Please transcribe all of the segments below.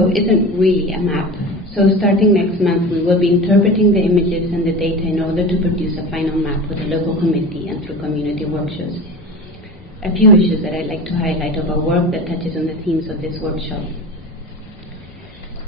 isn't really a map. So starting next month, we will be interpreting the images and the data in order to produce a final map with a local committee and through community workshops. A few issues that I'd like to highlight of our work that touches on the themes of this workshop.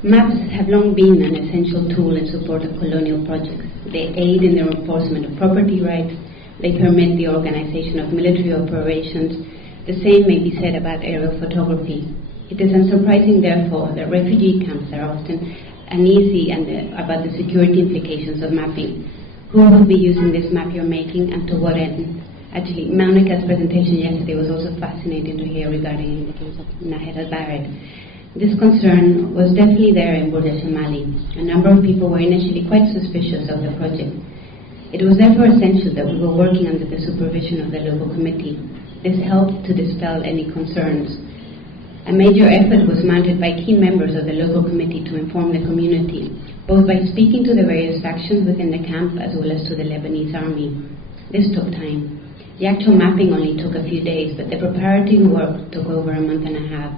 Maps have long been an essential tool in support of colonial projects. They aid in the enforcement of property rights. They permit the organization of military operations. The same may be said about aerial photography. It is unsurprising, therefore, that refugee camps are often uneasy about the security implications of mapping. Who will be using this map you're making, and to what end? Actually, Monica's presentation yesterday was also fascinating to hear regarding the case of Nahed al-Bared. This concern was definitely there in Burj Mali. A number of people were initially quite suspicious of the project. It was therefore essential that we were working under the supervision of the local committee. This helped to dispel any concerns. A major effort was mounted by key members of the local committee to inform the community, both by speaking to the various factions within the camp as well as to the Lebanese army. This took time. The actual mapping only took a few days, but the preparatory work took over a month and a half.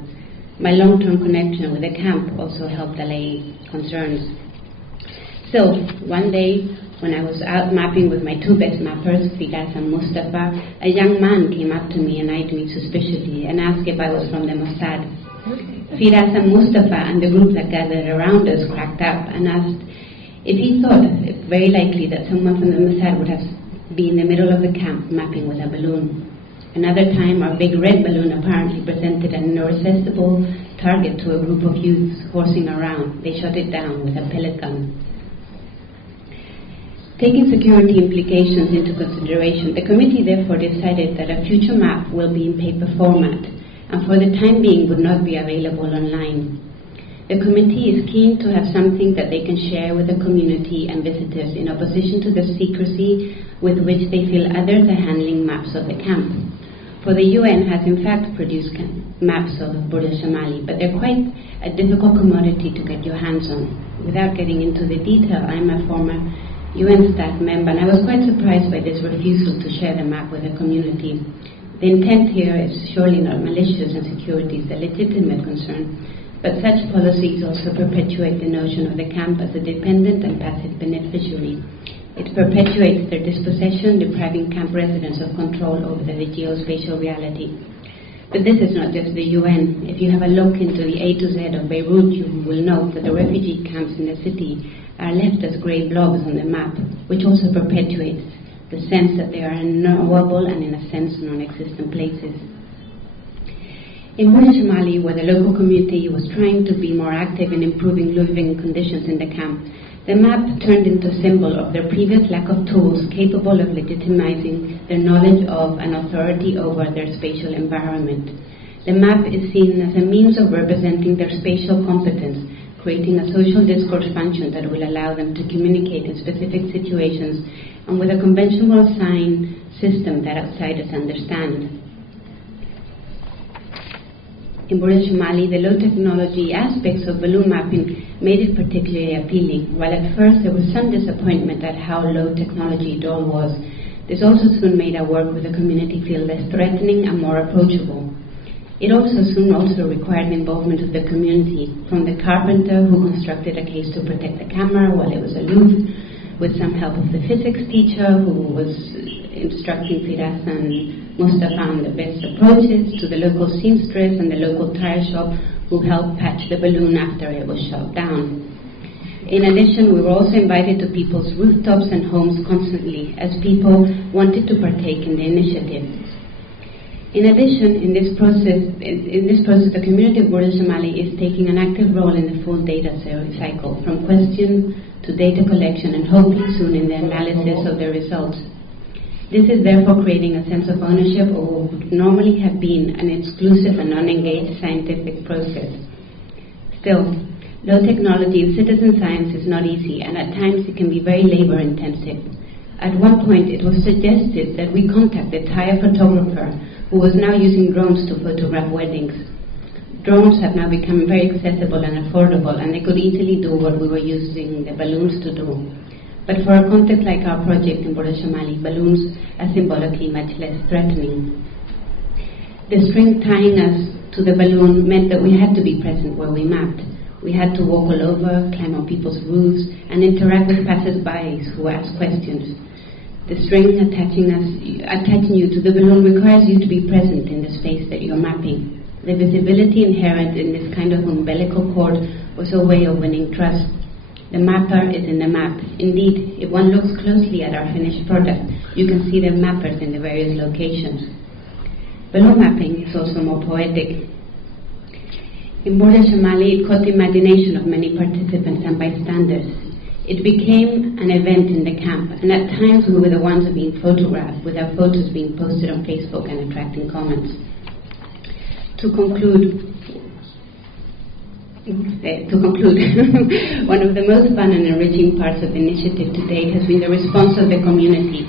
My long-term connection with the camp also helped allay concerns. So, one day, when I was out mapping with my two best mappers, Firas and Mustafa, a young man came up to me and eyed me suspiciously and asked if I was from the Mossad. Firas and Mustafa and the group that gathered around us cracked up and asked if he thought it very likely that someone from the Mossad would have been in the middle of the camp mapping with a balloon. Another time, our big red balloon apparently presented an irresistible target to a group of youths horsing around. They shot it down with a pellet gun. Taking security implications into consideration, the committee therefore decided that a future map will be in paper format and for the time being would not be available online. The committee is keen to have something that they can share with the community and visitors in opposition to the secrecy with which they feel others are handling maps of the camp. For the UN has in fact produced maps of Burj Mali, but they're quite a difficult commodity to get your hands on. Without getting into the detail, I'm a former UN staff member, and I was quite surprised by this refusal to share the map with the community. The intent here is surely not malicious, and security is a legitimate concern, but such policies also perpetuate the notion of the camp as a dependent and passive beneficiary. It perpetuates their dispossession, depriving camp residents of control over the geospatial reality. But this is not just the UN. If you have a look into the A to Z of Beirut, you will note that the refugee camps in the city are left as grey blobs on the map, which also perpetuates the sense that they are unknowable and in a sense non-existent places. In Burj Mali, where the local community was trying to be more active in improving living conditions in the camp, the map turned into a symbol of their previous lack of tools capable of legitimizing their knowledge of and authority over their spatial environment. The map is seen as a means of representing their spatial competence, creating a social discourse function that will allow them to communicate in specific situations and with a conventional sign system that outsiders understand. In Burj Mali, the low-technology aspects of balloon mapping made it particularly appealing. While at first there was some disappointment at how low technology it all was, this also soon made our work with the community feel less threatening and more approachable. It also soon required the involvement of the community, from the carpenter who constructed a case to protect the camera while it was aloof, with some help of the physics teacher who was instructing Firas and Mustafa on the best approaches, to the local seamstress and the local tire shop who helped patch the balloon after it was shot down. In addition, we were also invited to people's rooftops and homes constantly, as people wanted to partake in the initiative. In addition, in this process, the community of Burj Mali is taking an active role in the full data cycle, from question to data collection, and hoping soon in the analysis of the results. This is therefore creating a sense of ownership of what would normally have been an exclusive and unengaged scientific process. Still, low technology in citizen science is not easy, and at times it can be very labor intensive. At one point it was suggested that we contact a Thai photographer who was now using drones to photograph weddings. Drones have now become very accessible and affordable, and they could easily do what we were using the balloons to do. But for a context like our project in Burj Mali, balloons are symbolically much less threatening. The string tying us to the balloon meant that we had to be present where we mapped. We had to walk all over, climb on people's roofs, and interact with passers-by who asked questions. The string attaching you to the balloon requires you to be present in the space that you're mapping. The visibility inherent in this kind of umbilical cord was a way of winning trust. The mapper is in the map. Indeed, if one looks closely at our finished product, you can see the mappers in the various locations. Balloon mapping is also more poetic. In Border Shamali, it caught the imagination of many participants and bystanders. It became an event in the camp, and at times we were the ones being photographed, with our photos being posted on Facebook and attracting comments. To conclude, one of the most fun and enriching parts of the initiative to date has been the response of the community,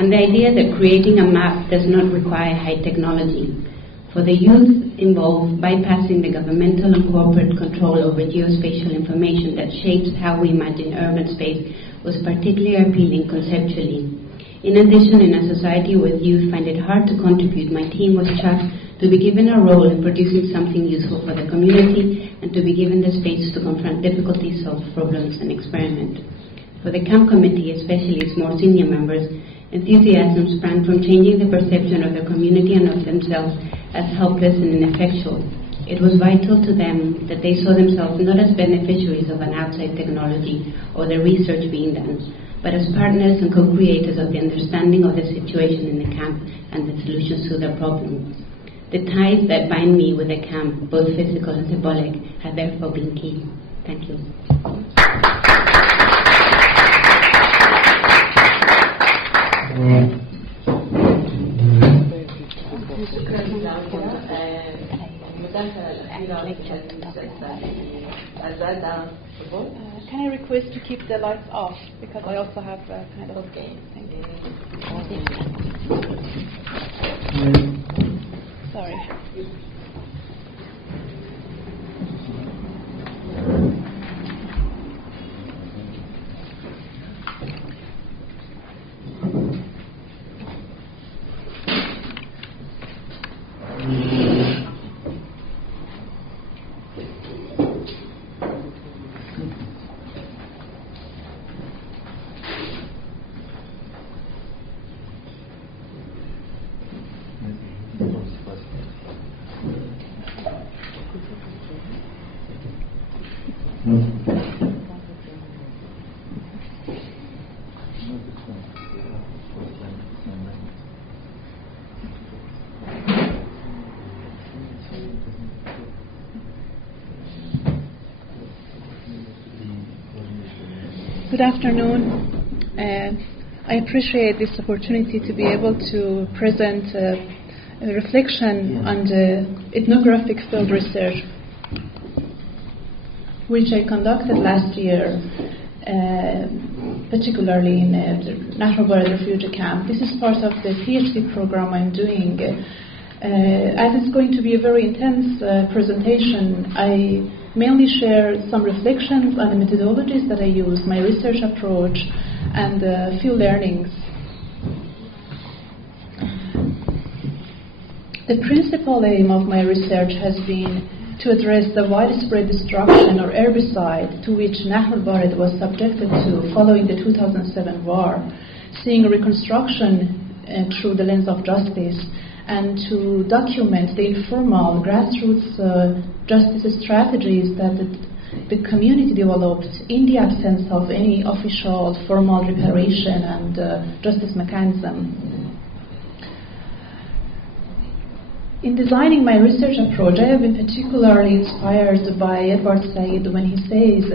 and the idea that creating a map does not require high technology. For the youth involved, bypassing the governmental and corporate control over geospatial information that shapes how we imagine urban space was particularly appealing conceptually. In addition, in a society where youth find it hard to contribute, my team was charged to be given a role in producing something useful for the community and to be given the space to confront difficulties, solve problems, and experiment. For the camp committee, especially its more senior members, enthusiasm sprang from changing the perception of the community and of themselves as helpless and ineffectual. It was vital to them that they saw themselves not as beneficiaries of an outside technology or the research being done, but as partners and co-creators of the understanding of the situation in the camp and the solutions to the problem. The ties that bind me with the camp, both physical and symbolic, have therefore been key. Thank you. Can I request to keep the lights off, because I also have kind of... Okay. Thank you. Sorry. Good afternoon. I appreciate this opportunity to be able to present a reflection on the ethnographic field research which I conducted last year, particularly in the National Border Refugee Camp. This is part of the PhD program I'm doing. As it's going to be a very intense presentation, I mainly share some reflections on the methodologies that I use, my research approach, and a few learnings. The principal aim of my research has been to address the widespread destruction or herbicide to which Nahr al-Bared was subjected to following the 2007 war, seeing reconstruction through the lens of justice, and to document the informal grassroots justice strategies that the community developed in the absence of any official formal reparation and justice mechanism. In designing my research approach, I have been particularly inspired by Edward Said when he says,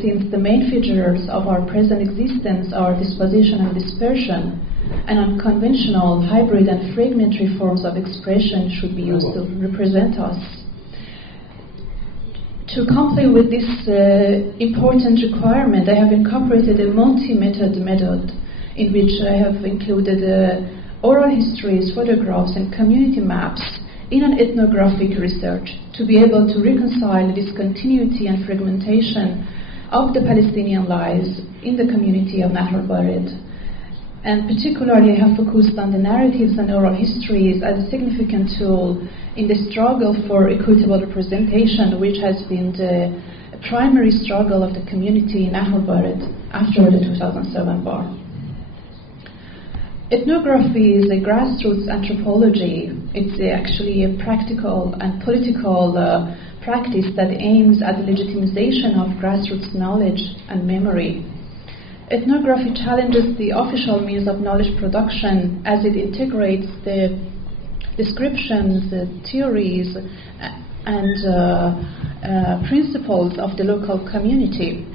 since the main features of our present existence are disposition and dispersion, and unconventional, hybrid, and fragmentary forms of expression should be used to represent us. To comply with this important requirement, I have incorporated a multi-method method in which I have included oral histories, photographs, and community maps in an ethnographic research to be able to reconcile the discontinuity and fragmentation of the Palestinian lives in the community of Nahr al-Bared. And particularly, I have focused on the narratives and oral histories as a significant tool in the struggle for equitable representation, which has been the primary struggle of the community in Nahr al-Bared after the 2007 war. Ethnography is a grassroots anthropology. It's actually a practical and political practice that aims at the legitimization of grassroots knowledge and memory. Ethnography challenges the official means of knowledge production as it integrates the descriptions, the theories, and principles of the local community.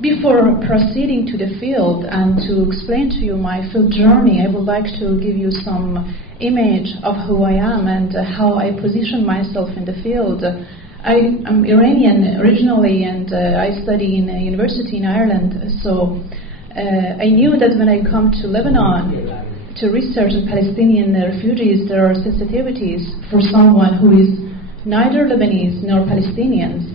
Before proceeding to the field and to explain to you my field journey, I would like to give you some image of who I am and how I position myself in the field. I am Iranian originally, and I study in a university in Ireland, so I knew that when I come to Lebanon to research on Palestinian refugees, there are sensitivities for someone who is neither Lebanese nor Palestinians.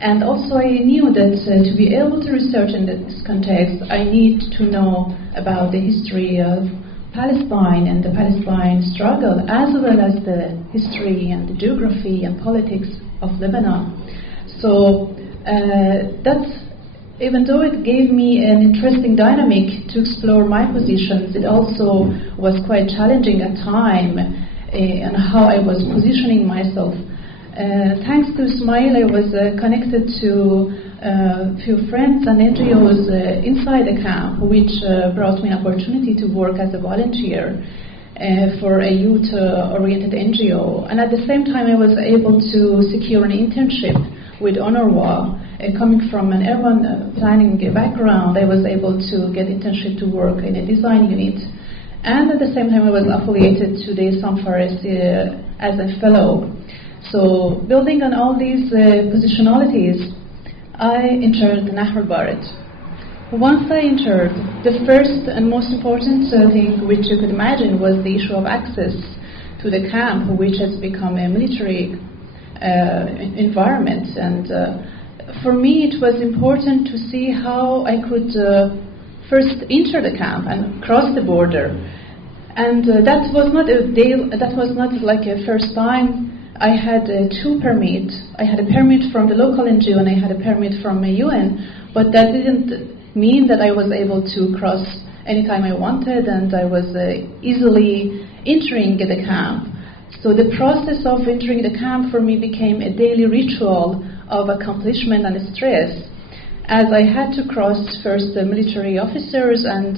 And also I knew that to be able to research in this context, I need to know about the history of Palestine and the Palestine struggle, as well as the history and the geography and politics of Lebanon. So that, even though it gave me an interesting dynamic to explore my positions, it also was quite challenging at time on how I was positioning myself. Thanks to Ismail, I was connected to a few friends and NGOs inside the camp, which brought me an opportunity to work as a volunteer for a youth-oriented NGO. And at the same time, I was able to secure an internship with UNRWA. Coming from an urban planning background, I was able to get internship to work in a design unit. And at the same time, I was affiliated to the Sam Forest as a fellow. So, building on all these positionalities, I entered Nahr al-Bared. Once I entered, the first and most important thing which you could imagine was the issue of access to the camp, which has become a military environment. And for me, it was important to see how I could first enter the camp and cross the border. And that was not like a first time. I had two permits. I had a permit from the local NGO and I had a permit from a UN, but that didn't mean that I was able to cross anytime I wanted, and I was easily entering the camp. So the process of entering the camp for me became a daily ritual of accomplishment and stress, as I had to cross first the military officers and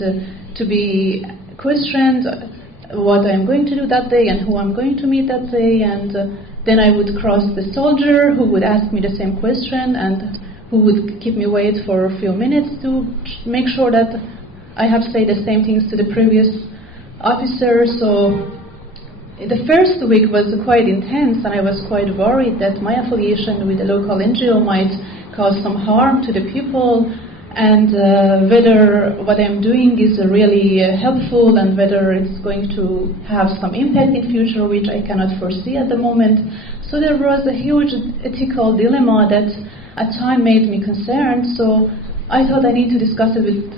to be questioned what I'm going to do that day and who I'm going to meet that day, and then I would cross the soldier who would ask me the same question and who would keep me wait for a few minutes to make sure that I have said the same things to the previous officer. So the first week was quite intense, and I was quite worried that my affiliation with the local NGO might cause some harm to the people, and whether what I'm doing is really helpful and whether it's going to have some impact in future, which I cannot foresee at the moment. So there was a huge ethical dilemma that at time made me concerned. So I thought I need to discuss it with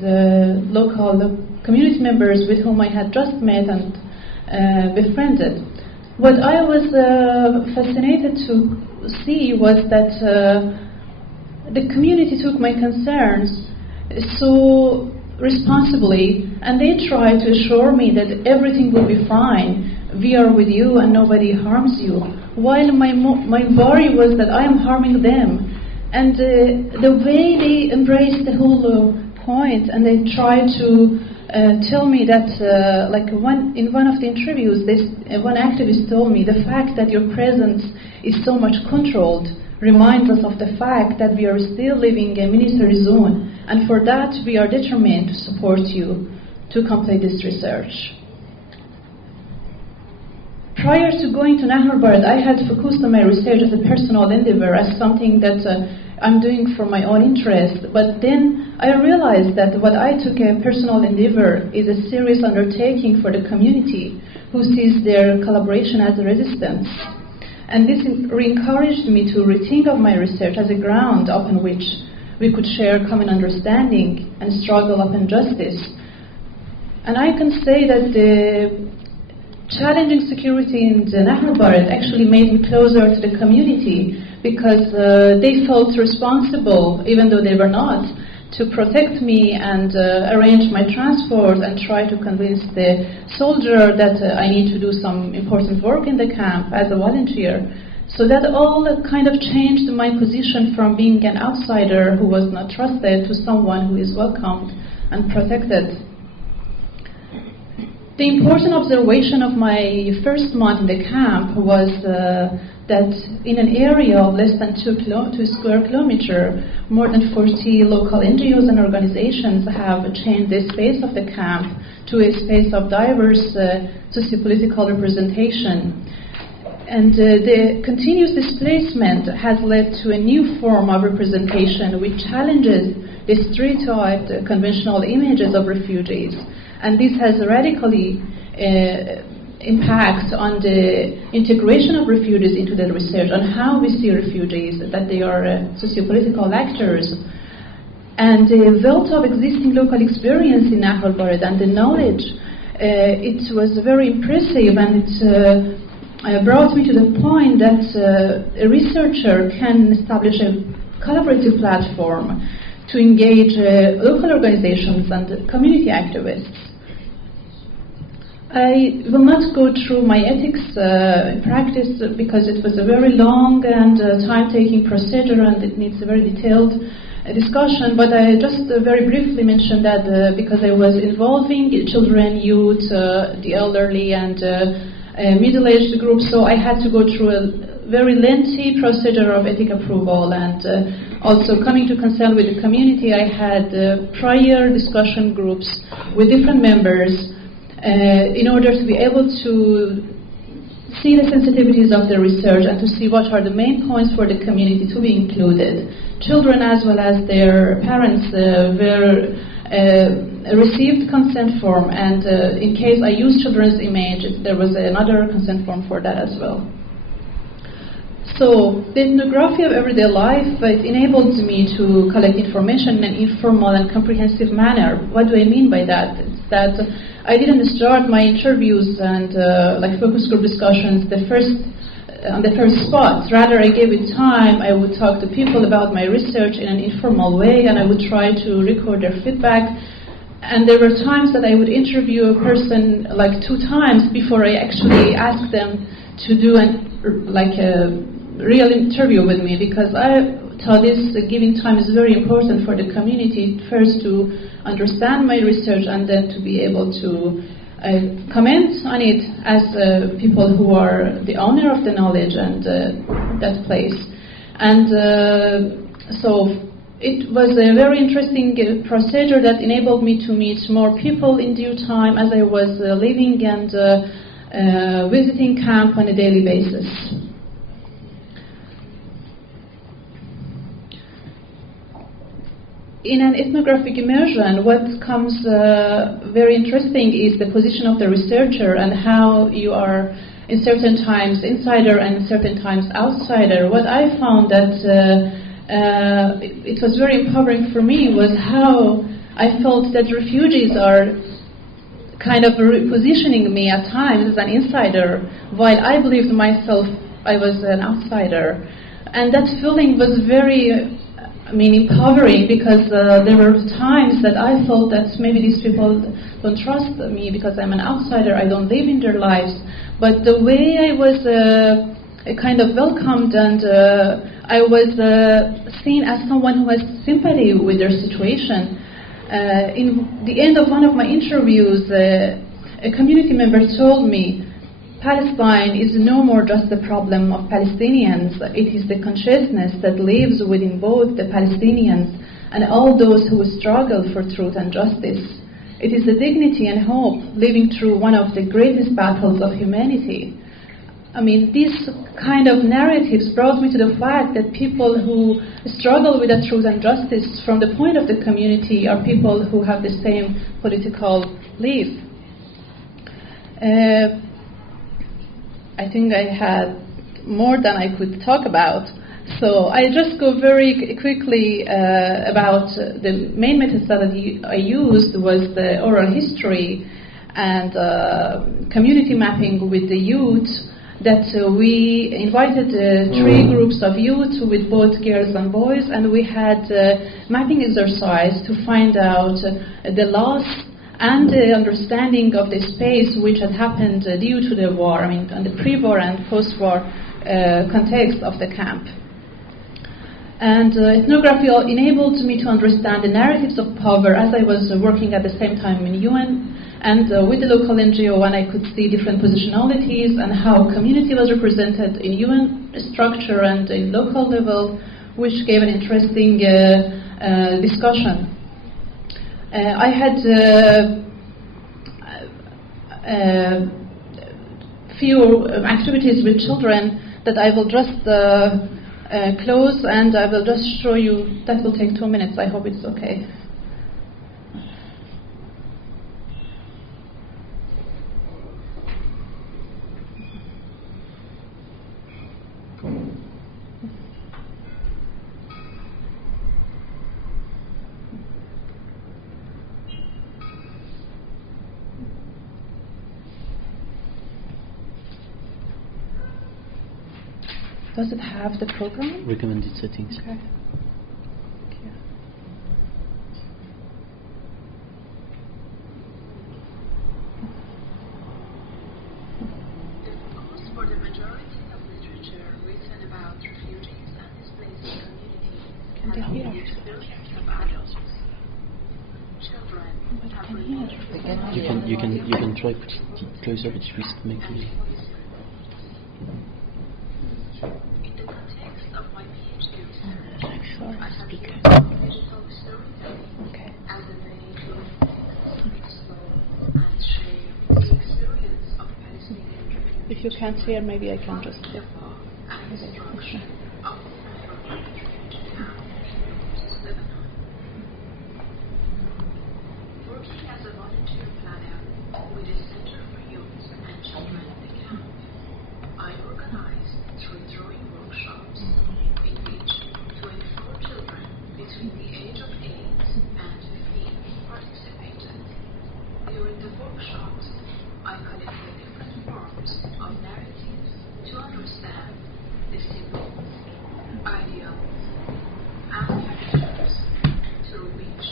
local community members with whom I had just met and befriended. What I was fascinated to see was that the community took my concerns so responsibly, and they tried to assure me that everything will be fine, we are with you and nobody harms you, while my worry was that I am harming them. And the way they embraced the whole point, and they tried to tell me that, in one of the interviews, one activist told me, the fact that your presence is so much controlled reminds us of the fact that we are still living in a military zone, and for that we are determined to support you to complete this research. Prior to going to Nahr al-Bared, I had focused on my research as a personal endeavor, as something that I'm doing for my own interest, but then I realized that what I took a personal endeavor is a serious undertaking for the community, who sees their collaboration as a resistance. And this encouraged me to rethink of my research as a ground upon which we could share common understanding and struggle upon justice. And I can say that the challenging security in the Nahr al-Bared actually made me closer to the community, because they felt responsible, even though they were not, to protect me and arrange my transport and try to convince the soldier that I need to do some important work in the camp as a volunteer. So that all kind of changed my position from being an outsider who was not trusted to someone who is welcomed and protected. The important observation of my first month in the camp was that in an area of less than 2 square kilometers, more than 40 local NGOs and organizations have changed the space of the camp to a space of diverse sociopolitical representation. And the continuous displacement has led to a new form of representation which challenges the stereotyped conventional images of refugees. And this has radically impact on the integration of refugees into the research, on how we see refugees, that they are sociopolitical actors. And the wealth of existing local experience in Nahr al-Bared and the knowledge, it was very impressive, and it brought me to the point that a researcher can establish a collaborative platform to engage local organizations and community activists. I will not go through my ethics practice because it was a very long and time-taking procedure and it needs a very detailed discussion, but I just very briefly mentioned that because I was involving children, youth, the elderly and middle-aged groups, so I had to go through a very lengthy procedure of ethic approval, and also coming to consent with the community, I had prior discussion groups with different members in order to be able to see the sensitivities of the research and to see what are the main points for the community to be included. Children as well as their parents received consent form, and in case I used children's image, there was another consent form for that as well. So the ethnography of everyday life, it enabled me to collect information in an informal and comprehensive manner. What do I mean by that? It's that I didn't start my interviews and like focus group discussions on the first spot. Rather, I gave it time. I would talk to people about my research in an informal way, and I would try to record their feedback. And there were times that I would interview a person like 2 times before I actually asked them to do a real interview with me, because I thought this giving time is very important for the community, first to understand my research and then to be able to comment on it as people who are the owner of the knowledge and that place. And so it was a very interesting procedure that enabled me to meet more people in due time as I was living and visiting camp on a daily basis. In an ethnographic immersion, what comes very interesting is the position of the researcher and how you are in certain times insider and in certain times outsider. What I found that it was very empowering for me was how I felt that refugees are kind of repositioning me at times as an insider, while I believed myself I was an outsider. And that feeling was very empowering, because there were times that I felt that maybe these people don't trust me because I'm an outsider, I don't live in their lives. But the way I was kind of welcomed and I was seen as someone who has sympathy with their situation. In the end of one of my interviews, a community member told me, Palestine is no more just the problem of Palestinians, it is the consciousness that lives within both the Palestinians and all those who struggle for truth and justice. It is the dignity and hope living through one of the greatest battles of humanity. These kind of narratives brought me to the fact that people who struggle with the truth and justice from the point of the community are people who have the same political belief. I think I had more than I could talk about, so I just go very quickly about the main methodology I used was the oral history and community mapping with the youth that we invited 3 groups of youth with both girls and boys, and we had mapping exercise to find out the loss and the understanding of the space which had happened due to the war, I mean, on the pre-war and post-war context of the camp. And ethnography enabled me to understand the narratives of power as I was working at the same time in UN and with the local NGO, and I could see different positionalities and how community was represented in UN structure and in local level, which gave an interesting discussion. I had few activities with children that I will just close, and I will just show you. That will take 2 minutes. I hope it's okay. Does it have the program? Recommended settings. Okay. For the majority of literature written about refugees and displaced communities has been the experience of adults. Children have removed. You can try put it closer, but we make it. In the context of my PhD research, I have used digital storytelling as a way to explore and share the experience of Palestinian refugees. If you can't hear, maybe I can just. And destruction of the refugee camp in Lebanon. Working as a volunteer planner with the Center for Youth and Children in the camp, I organized 3 drawing workshops in which 24 children between the age of 8 and 15 participated. During the workshops, I collected different forms of narratives to understand the symbols, ideals, and characters through which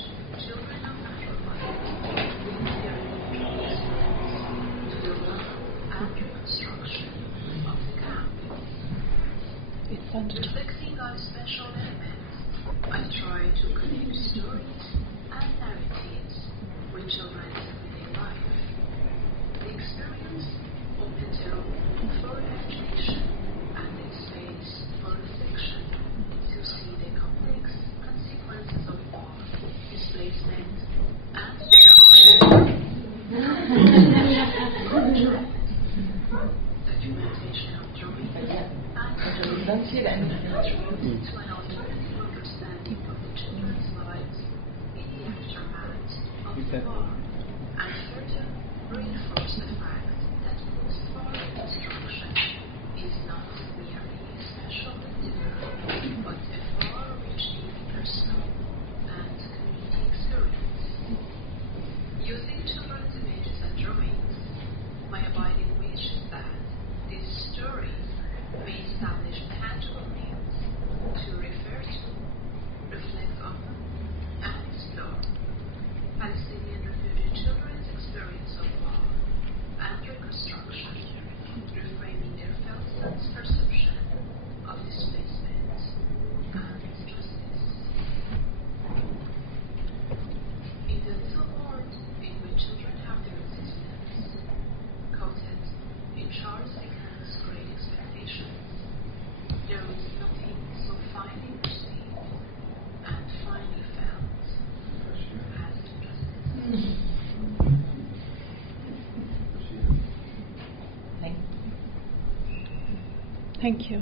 children of anthropology bring their unique experience to the work and reconstruction of the camp. Reflecting on special elements, I try to connect stories and narratives with children's everyday life. The experience opened the room for imagination and the space for reflection to see the complex consequences of war, displacement, and documentation of drawing and to an alternative understanding of the children's lives in the aftermath of the war, and further reinforce the fact that post-war reconstruction is not merely a special endeavor, but a far-reaching personal and community experience. Using children's images and drawings, my abiding wish is that these stories may establish tangible names to refer to, reflect on, and explore Palestinian refugee children's experience of war and reconstruction, reframing their felt sense perception of displacement and justice. In the little world in which children have their existence, quoted in Charles Dickens' Great Expectations, there is nothing so finely perceived and finely felt as justice. Thank you.